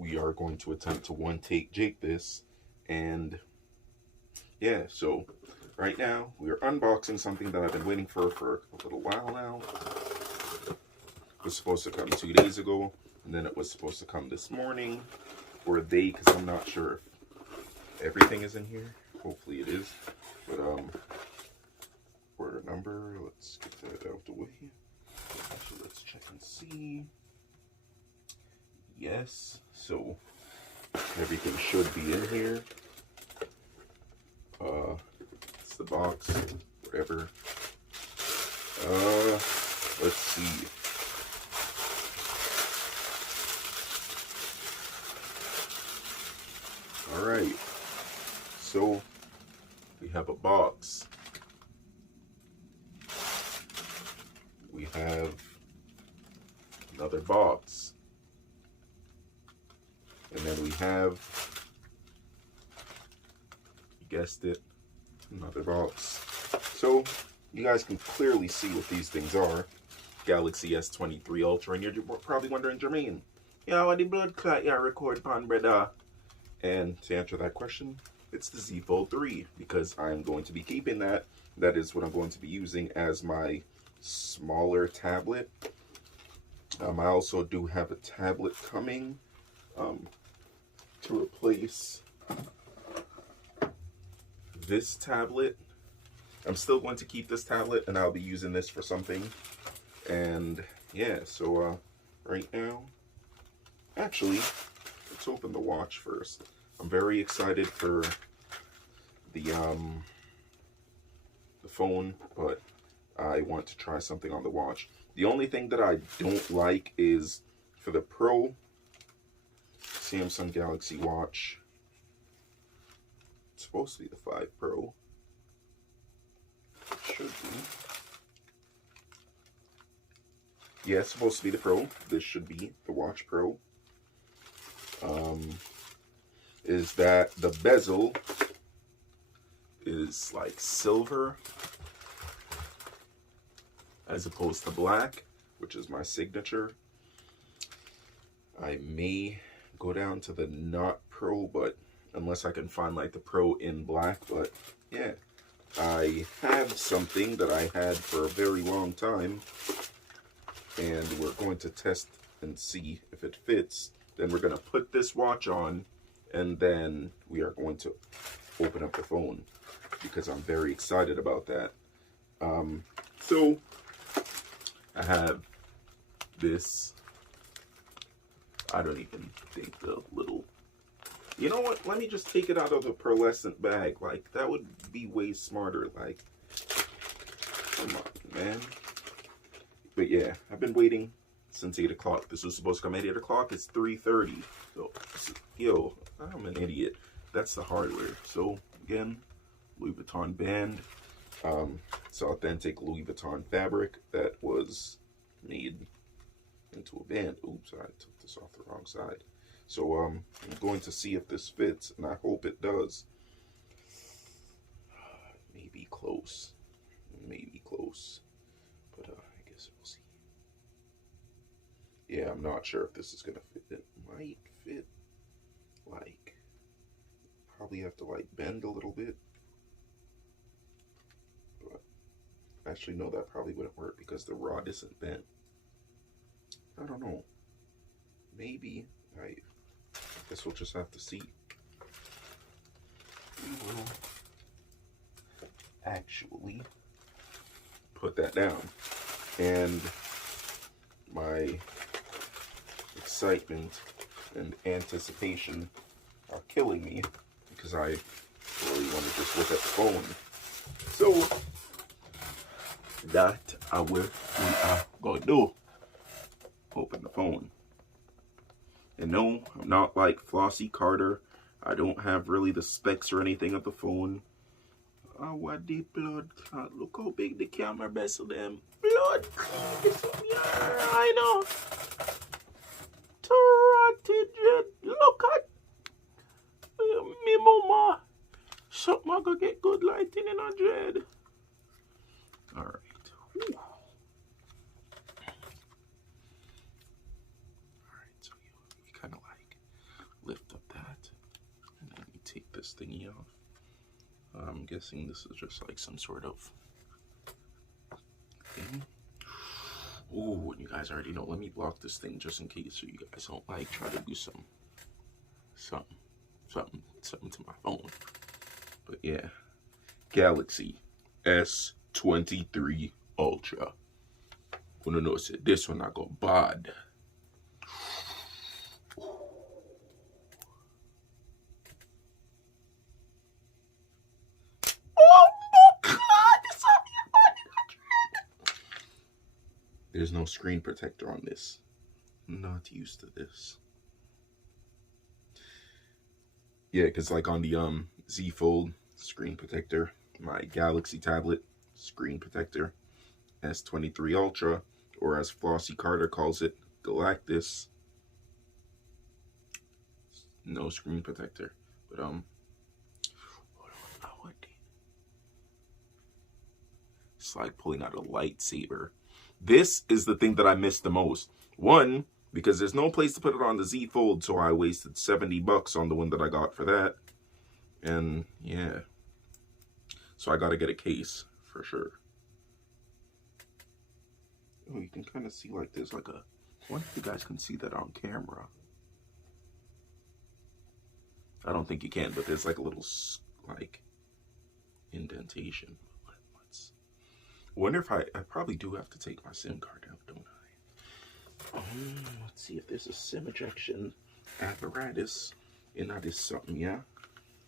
we are going to attempt to one take Jake this. And yeah, so right now we are unboxing something that I've been waiting for a little while now. It was supposed to come 2 days ago, and then it was supposed to come this morning, or a day, because I'm not sure if everything is in here. Hopefully it is. But order number, let's get that out of the way. Actually, let's check and see. Yes, so everything should be in here. It's the box, whatever. Let's see. All right, so we have a box. We have another box. And then we have, you guessed it, another box. So you guys can clearly see what these things are. Galaxy S23 Ultra, and you're probably wondering, Jermaine, yeah, what the blood clot you record on, brother? And to answer that question, it's the Z Fold 3, because I'm going to be keeping that. That is what I'm going to be using as my smaller tablet. I also do have a tablet coming to replace this tablet. I'm still going to keep this tablet, and I'll be using this for something. And yeah, so right now, actually, let's open the watch first. I'm very excited for the phone, but I want to try something on the watch. The only thing that I don't like is for the Pro Samsung Galaxy Watch. It's supposed to be the 5 Pro. It should be. Yeah, it's supposed to be the Pro. This should be the Watch Pro. Is that the bezel is like silver as opposed to black, which is my signature. I may go down to the not Pro, but unless I can find like the Pro in black. But yeah, I have something that I had for a very long time, and we're going to test and see if it fits. Then we're going to put this watch on, and then we are going to open up the phone, because I'm very excited about that. So I have this. I don't even think the little, you know what, let me just take it out of the pearlescent bag. Like, that would be way smarter. Like, come on, man. But yeah, I've been waiting since 8 o'clock. This was supposed to come at 8 o'clock. It's 3:30. So, yo, I'm an idiot. That's the hardware. So, again, Louis Vuitton band. It's authentic Louis Vuitton fabric that was made into a band. Oops, I took this off the wrong side. So, I'm going to see if this fits, and I hope it does. Maybe close. Maybe close. But, I guess we'll see. Yeah, I'm not sure if this is gonna fit. It might fit, like, probably have to like bend a little bit. But actually, no, that probably wouldn't work because the rod isn't bent. I don't know. Maybe. I guess we'll just have to see. We will actually put that down. And my excitement and anticipation are killing me, because I really want to just look at the phone. So that we are gonna do. Open the phone. And no, I'm not like Flossie Carter. I don't have really the specs or anything of the phone. Oh, what the blood clot. Look how big the camera bezel them. Blood clot. Yeah, I know. Look at me mama. Something I gonna get good lighting in a dread. Alright. Alright, so you kinda like thingy off. I'm guessing this is just like some sort of thing. Oh, you guys already know. Let me block this thing just in case, so you guys don't like try to do something to my phone. But yeah, Galaxy S23 Ultra. Wanna know, said this one I got bad. There's no screen protector on this. I'm not used to this. Yeah, because like on the Z Fold, screen protector. My Galaxy tablet, screen protector. S23 Ultra, or as Flossie Carter calls it, Galactus. No screen protector. But it's like pulling out a lightsaber. This is the thing that I missed the most. One, because there's no place to put it on the Z Fold, so I wasted $70 on the one that I got for that. And yeah, so I gotta get a case for sure. Oh, you can kind of see like there's like a, I wonder if you guys can see that on camera. I don't think you can, but there's like a little like indentation. I wonder if I probably do have to take my SIM card out, don't I? Let's see if there's a SIM ejection apparatus, and that is something, yeah.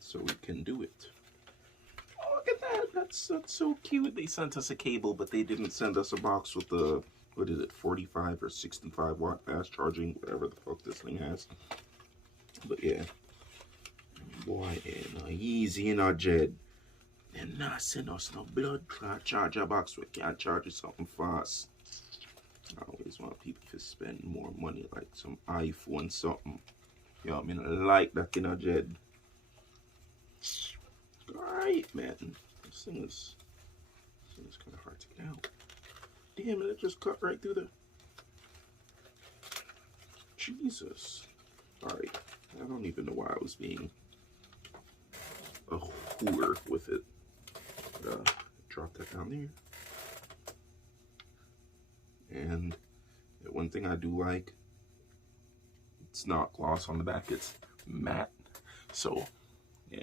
So we can do it. Oh, look at that! That's so cute. They sent us a cable, but they didn't send us a box with the, what is it, 45 or 65 watt fast charging, whatever the fuck this thing has. But yeah, boy, easy in our Jed. And not send us no blood clot charger box. We can't charge something fast. I always want people to spend more money, like some iPhone something. You know what I mean? I like that in a Jed. Alright, man. This thing is kind of hard to get out. Damn it, it just cut right through the... Jesus. Alright. I don't even know why I was being a whore with it. Drop that down there. And one thing I do like, it's not gloss on the back, it's matte. So, yeah.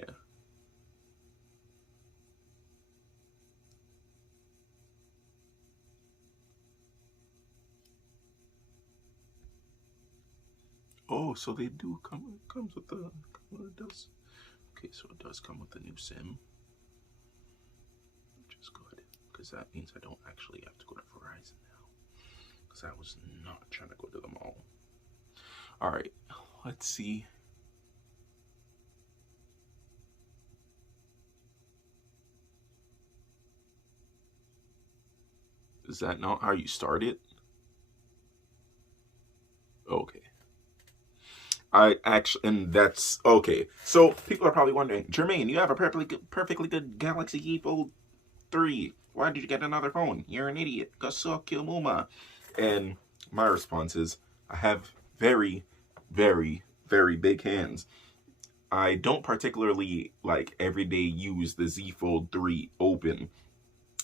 Oh, so they do comes with the, it does. Okay, so it does come with the new SIM. Is good, because that means I don't actually have to go to Verizon now, because I was not trying to go to the mall. All right, let's see. Is that not how you start it? Okay. I actually, and that's okay. So people are probably wondering, Jermaine, you have a perfectly good Galaxy Z Fold 3. Why did you get another phone? You're an idiot. Go suck your mama. And my response is, I have very, very, very big hands. I don't particularly like everyday use the Z Fold 3 open.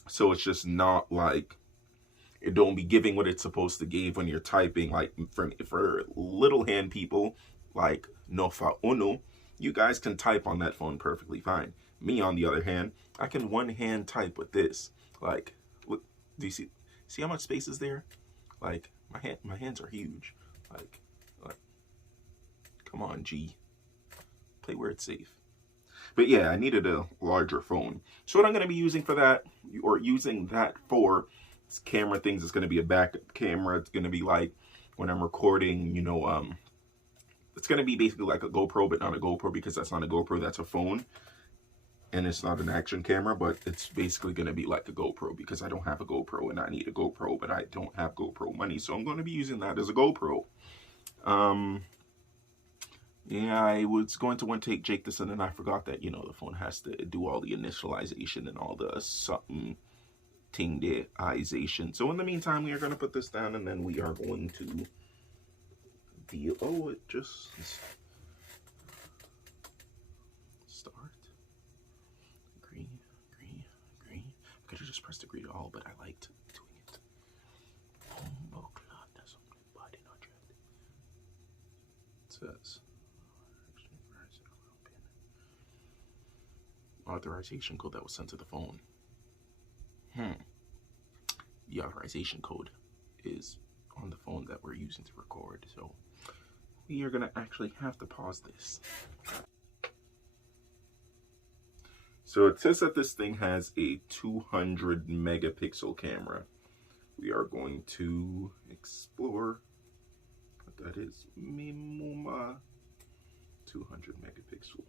So it's just not like, it don't be giving what it's supposed to give when you're typing. Like for little hand people, like no fa uno, you guys can type on that phone perfectly fine. Me, on the other hand, I can one hand type with this. Like, look, do you see how much space is there? Like, my hands are huge. Like, come on, G. Play where it's safe. But yeah, I needed a larger phone. So what I'm going to be using for that, or using that for camera things, is going to be a backup camera. It's going to be like when I'm recording, you know, it's going to be basically like a GoPro, but not a GoPro, because that's not a GoPro, that's a phone. And it's not an action camera, but it's basically going to be like a GoPro, because I don't have a GoPro and I need a GoPro, but I don't have GoPro money. So I'm going to be using that as a GoPro. Yeah, I was going to want to take Jake this, and then I forgot that, you know, the phone has to do all the initialization and all the something ting-deization. So in the meantime, we are going to put this down, and then we are going to deal. Oh, it just start. just pressed agree to all, but I liked doing it. It says authorization code that was sent to the phone. The authorization code is on the phone that we're using to record, so we are gonna actually have to pause this. So it says that this thing has a 200 megapixel camera. We are going to explore what that is. Mimuma 200 megapixel.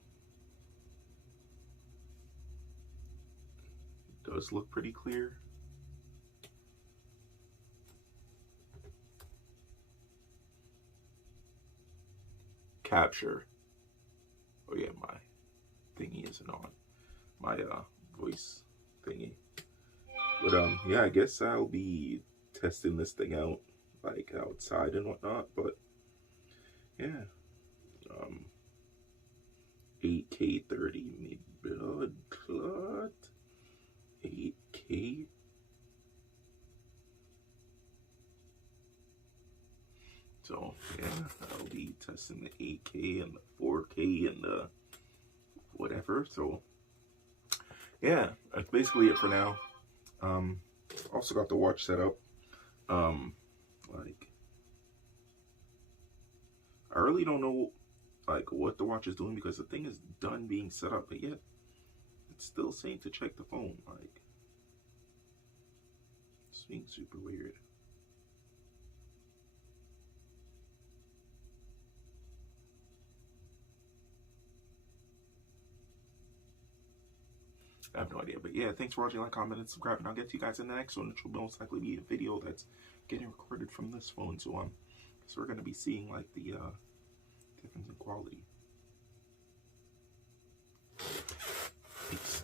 It does look pretty clear. Capture. Oh yeah, my thingy isn't on. My voice thingy. But yeah, I guess I'll be testing this thing out like outside and whatnot, but yeah. 8K 30 me blood clot. 8K. So yeah, I'll be testing the 8K and the 4K and the whatever. So yeah, that's basically it for now. Also got the watch set up. Like, I really don't know like what the watch is doing because the thing is done being set up, but yet it's still saying to check the phone. Like, it's being super weird. I have no idea, but yeah, thanks for watching, like, comment, and subscribe, and I'll get to you guys in the next one, which will most likely be a video that's getting recorded from this phone, so we're going to be seeing, like, the, difference in quality. Peace.